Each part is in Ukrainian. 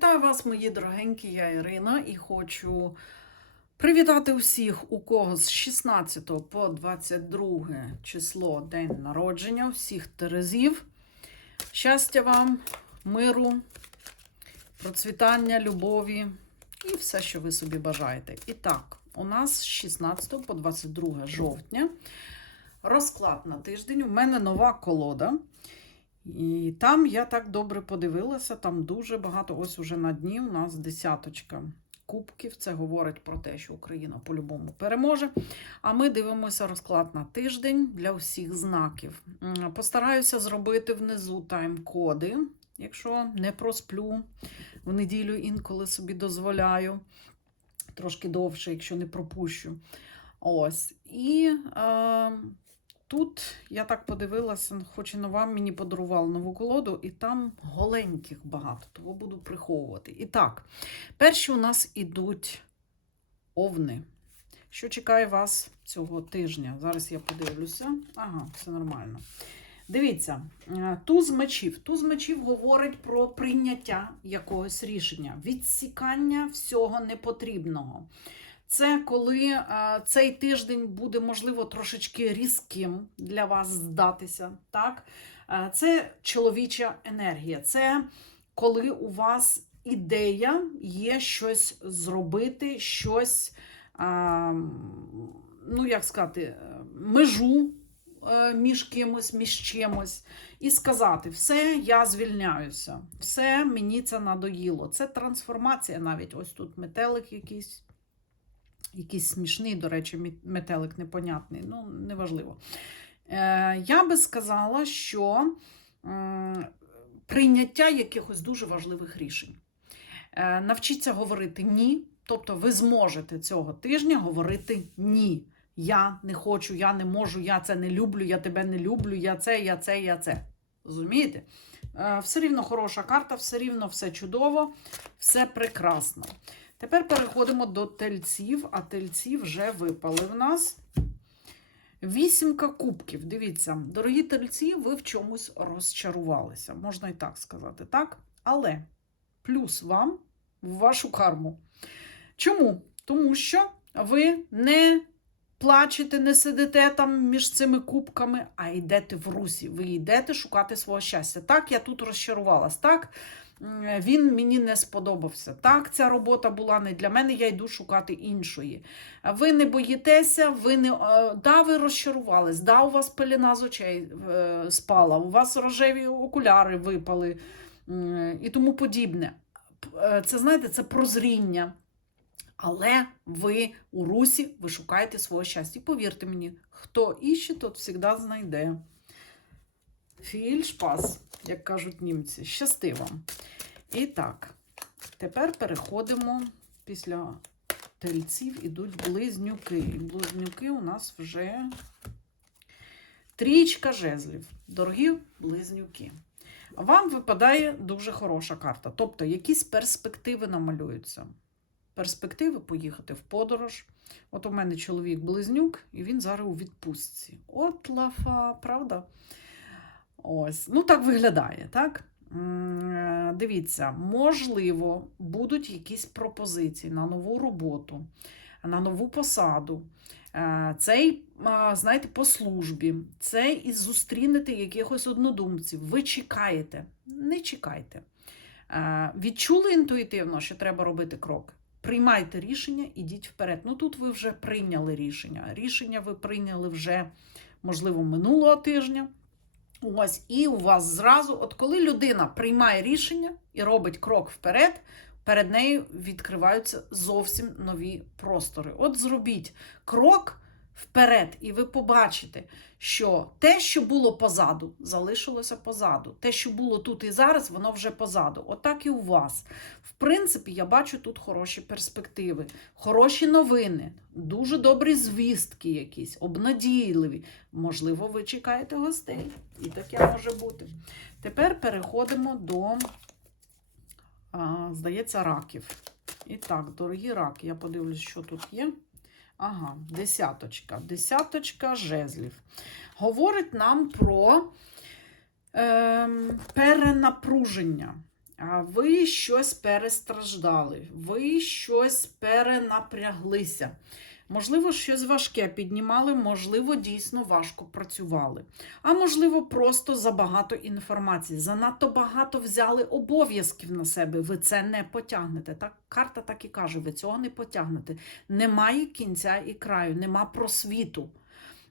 Вітаю вас, мої дорогенькі, я Ірина, і хочу привітати усіх, у кого з 16 по 22 число день народження, всіх Терезів. Щастя вам, миру, процвітання, любові і все, що ви собі бажаєте. І так, у нас з 16 по 22 жовтня розклад на тиждень. У мене нова колода. І там я так добре подивилася, там дуже багато, ось уже на дні у нас десяточка кубків. Це говорить про те, що Україна по-любому переможе. А ми дивимося розклад на тиждень для всіх знаків. Постараюся зробити внизу тайм-коди, якщо не просплю. В неділю інколи собі дозволяю. Трошки довше, якщо не пропущу. Ось. І е, Тут я так подивилася, хоч і нова мені подарувала нову колоду, і там голеньких багато, того буду приховувати. І так, перші у нас ідуть овни. Що чекає вас цього тижня? Зараз я подивлюся. Ага, все нормально. Дивіться, е, туз мечів. Туз мечів говорить про прийняття якогось рішення, відсікання всього непотрібного. Це коли е, цей тиждень буде, можливо, трошечки різким для вас здатися. Так? Е, це чоловіча енергія. Це коли у вас ідея є щось зробити, щось, е, ну як сказати, межу між кимось, між чимось, і сказати: все, я звільняюся, все, мені це надоїло. Це трансформація навіть. Ось тут метелик якийсь. Якийсь смішний, до речі, метелик непонятний, ну, неважливо. Е, я би сказала, що прийняття якихось дуже важливих рішень. Е, навчіться говорити ні. Тобто ви зможете цього тижня говорити ні. Я не хочу, я не можу, я це не люблю, я тебе не люблю, я це, я це, я це. Розумієте? Е, все рівно хороша карта, все рівно все чудово, все прекрасно. Тепер переходимо до тельців, а тельці вже випали в нас. Вісімка кубків. Дивіться, дорогі тельці, ви в чомусь розчарувалися, можна і так сказати, так? Але плюс вам в вашу карму. Чому? Тому що ви не плачете, не сидите там між цими кубками, а йдете в русі. Ви йдете шукати свого щастя. Так, я тут розчарувалась. Так, він мені не сподобався. Так, ця робота була не для мене, я йду шукати іншої. Ви не боїтеся, ви не е, да, ви розчарувались, да, у вас пелена з очей е, спала, у вас рожеві окуляри випали і тому подібне. Е, Це знаєте, це прозріння. Але ви у русі, ви шукаєте свого щастя. І повірте мені, хто іще, тот завжди знайде. Філь шпас, як кажуть німці. Щасти вам. І так, тепер переходимо після тельців ідуть близнюки. І близнюки у нас вже трічка жезлів. Дорогі близнюки. Вам випадає дуже хороша карта. Тобто, якісь перспективи намалюються. Перспективи поїхати в подорож. От у мене чоловік близнюк, і він зараз у відпустці. От лафа, правда? Ось, ну так виглядає, так? Е, Дивіться, можливо, будуть якісь пропозиції на нову роботу, на нову посаду. Е, Цей, знаєте, по службі, це і зустрінете якихось однодумців. Ви чекаєте, не чекайте. Е, Відчули інтуїтивно, що треба робити крок. Приймайте рішення, ідіть вперед. Ну тут ви вже прийняли рішення. Рішення ви прийняли вже, можливо, минулого тижня. Ось, і у вас зразу, от коли людина приймає рішення і робить крок вперед, перед нею відкриваються зовсім нові простори. От зробіть крок вперед, і ви побачите, що те, що було позаду, залишилося позаду. Те, що було тут і зараз, воно вже позаду. Отак і у вас. В принципі, я бачу тут хороші перспективи, хороші новини, дуже добрі звістки якісь, обнадійливі. Можливо, ви чекаєте гостей. І таке може бути. Тепер переходимо до, а, здається, раків. І так, дорогі раки, я подивлюсь, що тут є. Ага, десяточка. Десяточка жезлів. Говорить нам про е, перенапруження. а, ви щось перестраждали, ви щось перенапряглися. Можливо, щось важке піднімали, можливо, дійсно важко працювали. А можливо, просто забагато інформації. Занадто багато взяли обов'язків на себе. Ви це не потягнете. Так, карта так і каже: ви цього не потягнете. Немає кінця і краю, нема просвіту.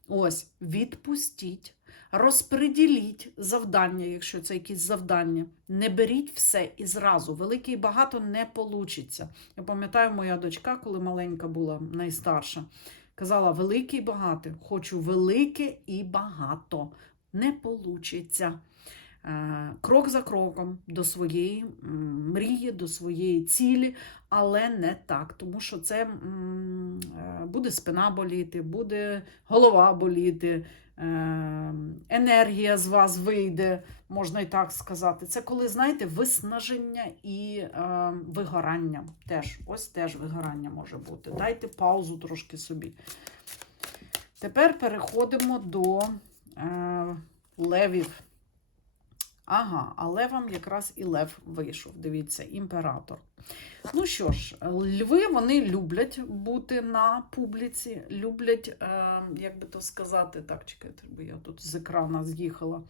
Ось, відпустіть, розпреділіть завдання, якщо це якісь завдання. Не беріть все і зразу. Велике і багато не получиться. Я пам'ятаю, моя дочка, коли маленька була, найстарша, казала: велике і багато, хочу велике і багато. Не получиться. Е, Крок за кроком до своєї мрії, до своєї цілі, але не так, тому що це е, буде спина боліти, буде голова боліти, е, енергія з вас вийде, можна і так сказати. Це коли, знаєте, виснаження і вигорання. Теж, ось теж вигорання може бути. Дайте паузу трошки собі. Тепер переходимо до левів. Ага, а левам якраз і лев вийшов. Дивіться, імператор. Ну що ж, льви вони люблять бути на публіці, люблять, е, як би то сказати, так, чекайте, бо я тут з екрана з'їхала.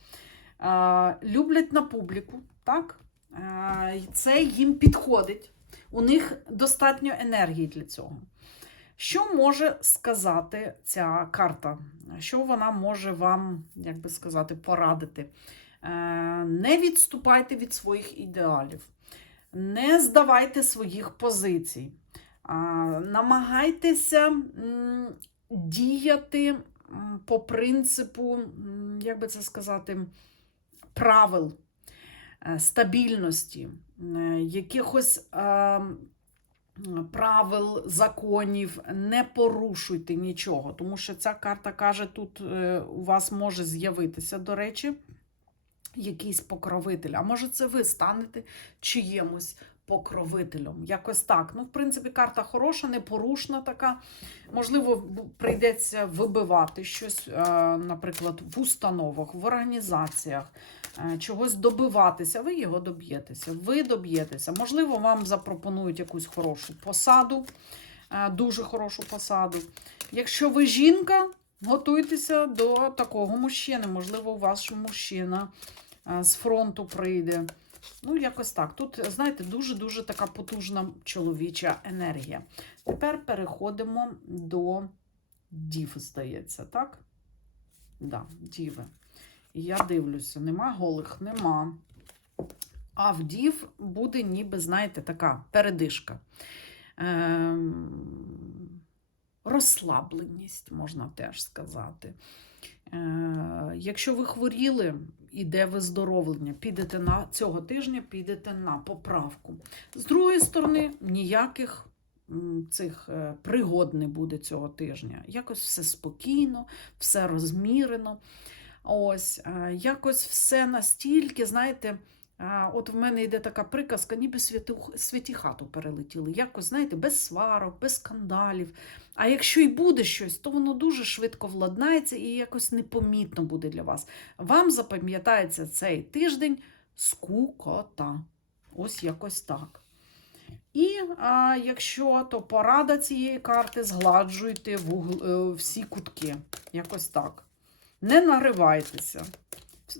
Е, люблять на публіку, так? Е, це їм підходить. У них достатньо енергії для цього. Що може сказати ця карта? Що вона може вам, як би сказати, порадити? Е, Не відступайте від своїх ідеалів, не здавайте своїх позицій. Намагайтеся діяти по принципу, як би це сказати, правил, е, стабільності, е, якихось правил, законів, не порушуйте нічого, тому що ця карта каже, тут у вас може з'явитися, до речі, якийсь покровитель. А може, це ви станете чиємусь покровителем. Якось так. Ну, в принципі, карта хороша, непорушна така. Можливо, прийдеться вибивати щось, е, наприклад, в установах, в організаціях, е, чогось добиватися. Ви його доб'єтеся. Ви доб'єтеся. Можливо, вам запропонують якусь хорошу посаду, е, дуже хорошу посаду. Якщо ви жінка, готуйтеся до такого мужчини. Можливо, у вас мужчина е, з фронту прийде. Ну, якось так. Тут, знаєте, дуже-дуже така потужна чоловіча енергія. Тепер переходимо до дів, здається, так? Да, діви. Я дивлюся, нема голих, нема. А в дів буде ніби, знаєте, така передишка. Ем, розслабленість, можна теж сказати. Е, якщо ви хворіли, іде виздоровлення, підете на цього тижня, підете на поправку. З другої сторони, ніяких цих е, пригод не буде цього тижня. Якось все спокійно, все розмірено. Ось, е, якось все настільки, знаєте, от в мене йде така приказка, ніби святі хату перелетіли. Якось, знаєте, без сварок, без скандалів. А якщо й буде щось, то воно дуже швидко владнається і якось непомітно буде для вас. Вам запам'ятається цей тиждень скукота. Ось якось так. І а, якщо то порада цієї карти, згладжуйте вугл, е, всі кутки. Якось так. Не наривайтеся.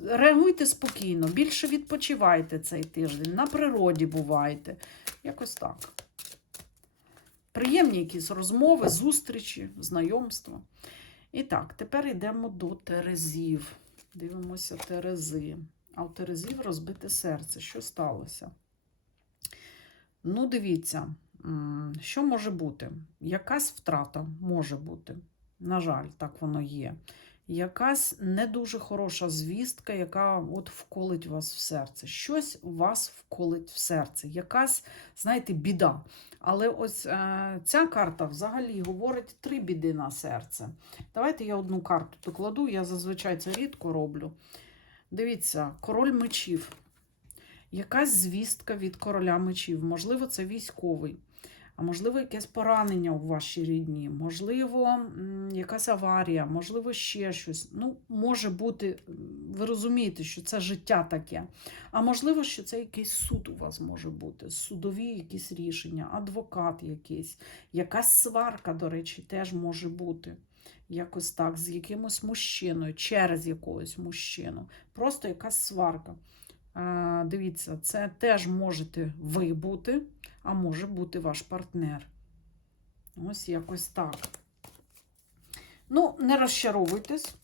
Реагуйте спокійно, більше відпочивайте цей тиждень, на природі бувайте. Якось так. Приємні якісь розмови, зустрічі, знайомства. І так, тепер йдемо до Терезів. Дивимося Терези. А у Терезів розбите серце. Що сталося? Ну, дивіться, що може бути? Якась втрата може бути. На жаль, так воно є. Якась не дуже хороша звістка, яка от вколить вас в серце. Щось вас вколить в серце. Якась, знаєте, біда. Але ось е, ця карта взагалі говорить три біди на серце. Давайте я одну карту докладу, я зазвичай це рідко роблю. Дивіться, король мечів. Якась звістка від короля мечів, можливо, це військовий. А можливо, якесь поранення у вашій рідні, можливо, якась аварія, можливо, ще щось. Ну, може бути, ви розумієте, що це життя таке. А можливо, що це якийсь суд у вас може бути, судові якісь рішення, адвокат якийсь, якась сварка, до речі, теж може бути. Якось так, з якимось мужчиною, через якогось мужчину. Просто якась сварка. Дивіться, це теж можете ви бути, а може бути ваш партнер. Ось якось так. Ну, не розчаровуйтесь.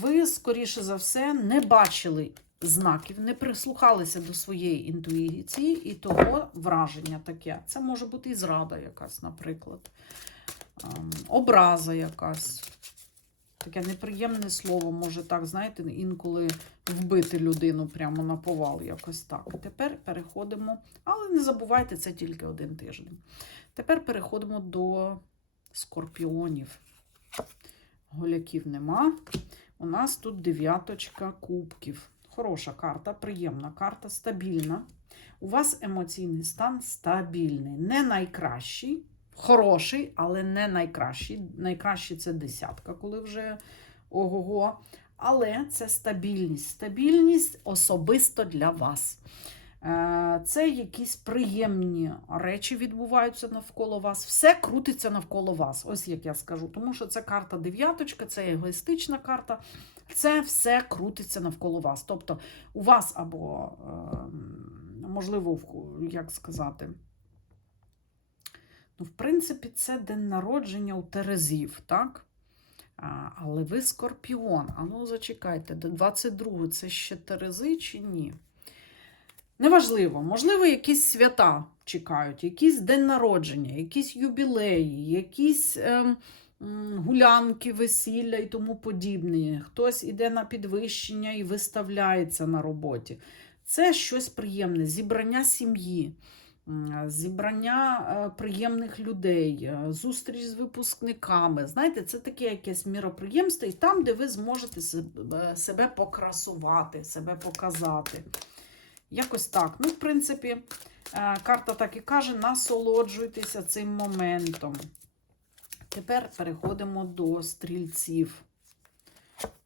Ви, скоріше за все, не бачили знаків, не прислухалися до своєї інтуїції і того враження таке. Це може бути і зрада якась, наприклад, образа якась. Таке неприємне слово може так, знаєте, інколи вбити людину прямо на повал, якось так. Тепер переходимо, але не забувайте, це тільки один тиждень. Тепер переходимо до скорпіонів. Голяків нема. У нас тут дев'яточка кубків. Хороша карта, приємна карта, стабільна. У вас емоційний стан стабільний, не найкращий. Хороший, але не найкращий. Найкращий це десятка, коли вже ого-го. Але це стабільність. Стабільність особисто для вас. Е, Це якісь приємні речі відбуваються навколо вас. Все крутиться навколо вас. Ось як я скажу. Тому що це карта дев'яточка, це егоїстична карта. Це все крутиться навколо вас. Тобто у вас або, е, можливо, як сказати, ну, в принципі, це день народження у Терезів, так? Але ви скорпіон. А ну зачекайте, до 22 це ще Терези чи ні? Неважливо, можливо, якісь свята чекають, якийсь день народження, якісь юбілеї, якісь ем, гулянки, весілля і тому подібне. Хтось іде на підвищення і виставляється на роботі. Це щось приємне, зібрання сім'ї, зібрання е, приємних людей, е, зустріч з випускниками. Знаєте, це таке якесь міроприємство, і там, де ви зможете себе, покрасувати, себе показати. Якось так. Ну, в принципі, е, карта так і каже: насолоджуйтеся цим моментом. Тепер переходимо до стрільців.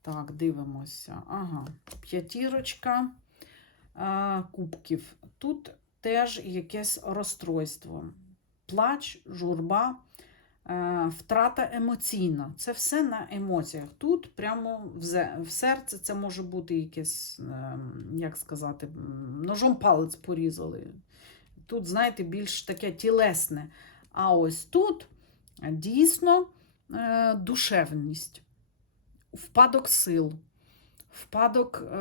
Так, дивимося. Ага, п'ятірочка кубків. Тут теж якесь розстройство. Плач, журба, е, втрата емоційна. Це все на емоціях. Тут прямо в, серце це може бути якесь, е, як сказати, ножом палець порізали. Тут, знаєте, більш таке тілесне. А ось тут е, дійсно душевність, впадок сил, впадок е,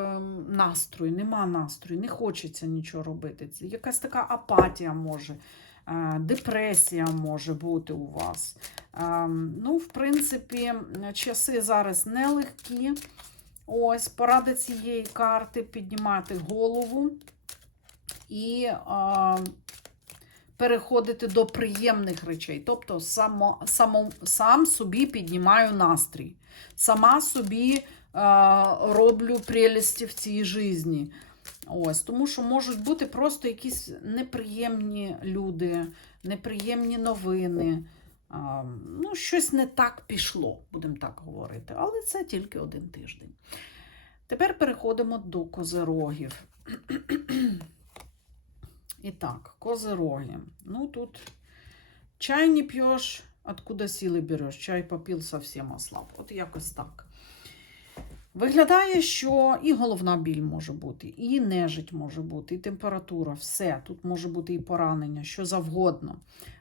настрою, нема настрою, не хочеться нічого робити. Це якась така апатія може, е, депресія може бути у вас. Е, ну, в принципі, часи зараз нелегкі. Ось, порада цієї карти піднімати голову і а, переходити до приємних речей. Тобто само, само, сам собі піднімаю настрій, сама собі роблю прелісті в цій житті. Ось, тому що можуть бути просто якісь неприємні люди, неприємні новини. Ну, щось не так пішло, будемо так говорити. Але це тільки один тиждень. Тепер переходимо до козерогів. І так, козероги. Ну, тут чай не п'єш, откуда сили береш? Чай попил, совсем ослаб. От якось так. Виглядає, що і головна біль може бути, і нежить може бути, і температура, все. Тут може бути і поранення, що завгодно.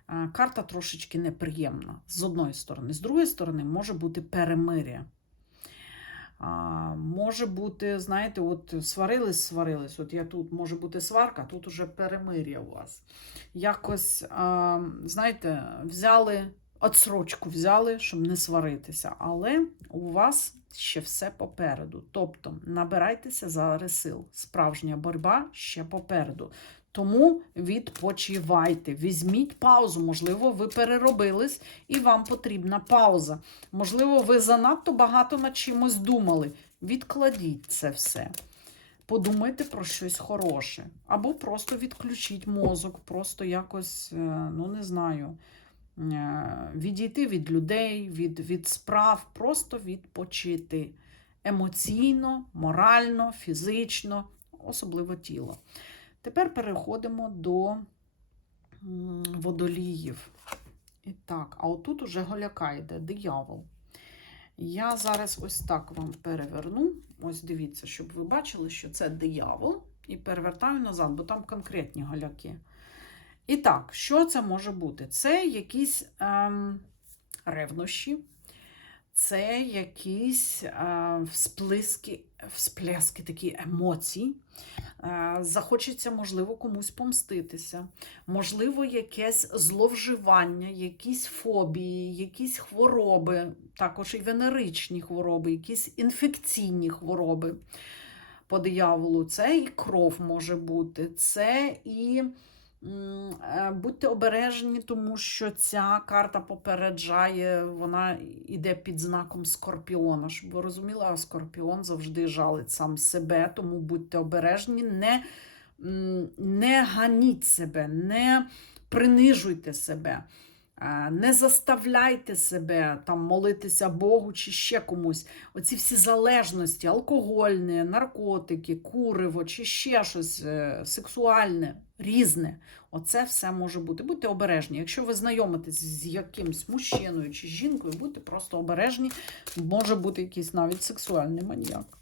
Е, Карта трошечки неприємна з одної сторони. З другої сторони, може бути перемир'я. Може бути, знаєте, от сварились, сварились. От я тут може бути сварка, тут уже перемир'я у вас. Якось, знаєте, взяли, отсрочку взяли, щоб не сваритися. Але у вас ще все попереду. Тобто набирайтеся зараз сил. Справжня боротьба ще попереду. Тому відпочивайте, візьміть паузу. Можливо, ви переробились і вам потрібна пауза. Можливо, ви занадто багато над чимось думали. Відкладіть це все. подумайте про щось хороше. Або просто відключіть мозок, просто якось, е, ну не знаю, відійти від людей, від, від справ, просто відпочити емоційно, морально, фізично, особливо тіло. Тепер переходимо до водоліїв. І так, а отут уже голяка йде, диявол. Я зараз ось так вам переверну. Ось дивіться, щоб ви бачили, що це диявол. І перевертаю назад, бо там конкретні голяки. І так, що це може бути? Це якісь ем, ревнощі, це якісь е, всплески, всплески такі емоцій. Е, захочеться, можливо, комусь помститися, можливо, якесь зловживання, якісь фобії, якісь хвороби, також і венеричні хвороби, якісь інфекційні хвороби по дияволу. Це і кров може бути, це і. Е, Будьте обережні, тому що ця карта попереджає, вона йде під знаком скорпіона. Щоб ви розуміли, а скорпіон завжди жалить сам себе, тому будьте обережні, не, не ганіть себе, не принижуйте себе. Е, Не заставляйте себе там молитися Богу чи ще комусь. Оці всі залежності, алкогольне, наркотики, куриво чи ще щось е, сексуальне, різне. Оце все може бути. Будьте обережні. Якщо ви знайомитесь з якимсь мужчиною чи жінкою, будьте просто обережні. Може бути якийсь навіть сексуальний маніяк.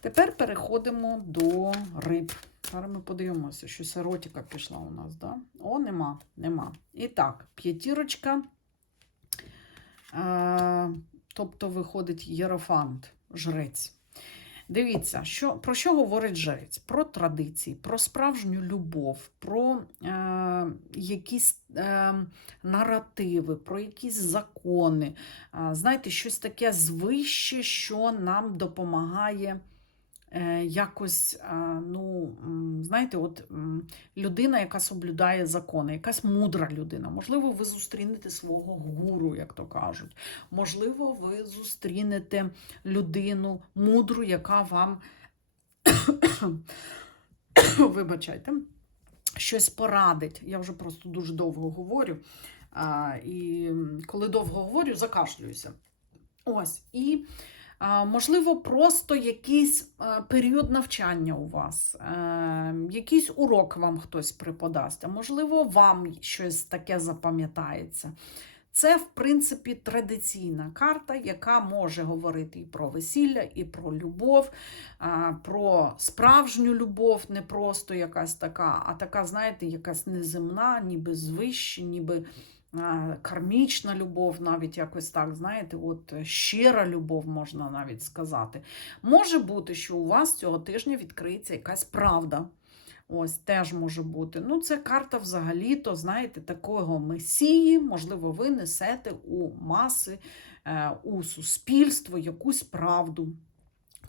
Тепер переходимо до риб. Зараз ми подивимося, щось еротика пішла у нас, да? О, нема, нема. І так, п'ятірочка. Е, тобто виходить єрофант, жрець. Дивіться, що, про що говорить жрець? Про традиції, про справжню любов, про е, якісь е, наративи, про якісь закони. Е, знаєте, щось таке звище, що нам допомагає якось, е, ну, знаєте, от людина, яка соблюдає закони, якась мудра людина. Можливо, ви зустрінете свого гуру, як то кажуть. Можливо, ви зустрінете людину мудру, яка вам, вибачайте, щось порадить. Я вже просто дуже довго говорю. А, і коли довго говорю, закашлююся. Ось. І Можливо, просто якийсь період навчання у вас, е, якийсь урок вам хтось преподасть, а можливо, вам щось таке запам'ятається. Це, в принципі, традиційна карта, яка може говорити і про весілля, і про любов, про справжню любов, не просто якась така, а така, знаєте, якась неземна, ніби звище, ніби кармічна любов, навіть якось так, знаєте, от щира любов, можна навіть сказати. Може бути, що у вас цього тижня відкриється якась правда. Ось теж може бути. Ну, це карта взагалі-то, знаєте, такого месії, можливо, ви несете у маси, е, у суспільство якусь правду.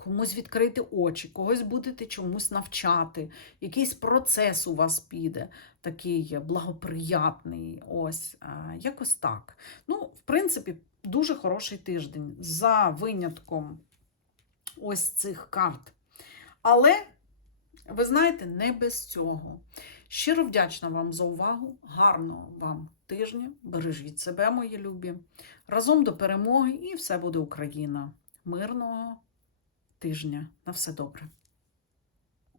Комусь відкрити очі, когось будете чомусь навчати, якийсь процес у вас піде, такий благоприятний. Ось, якось так. Ну, в принципі, дуже хороший тиждень за винятком ось цих карт. Але ви знаєте, не без цього. Щиро вдячна вам за увагу. Гарного вам тижня. Бережіть себе, мої любі. Разом до перемоги і все буде Україна. Мирного тижня. На все добре.